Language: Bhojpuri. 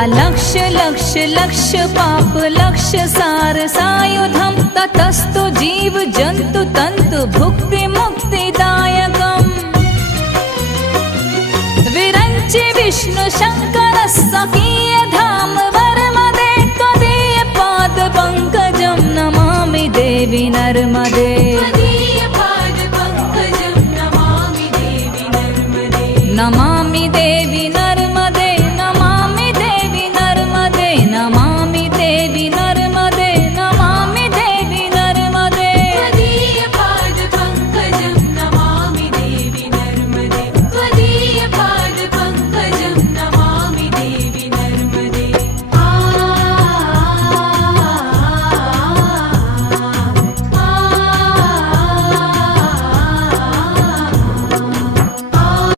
अलक्ष लक्ष लक्ष पाप लक्ष सार सायुधम ततस्तु जीव जंतु तंतु भुक्ति मुक्तिदायकम् विरंचि विष्णु शंकर स्वकीय धाम वर्मदे त्वदीय पाद पंकजं नमामि देवी नर्मदे नमामि देवी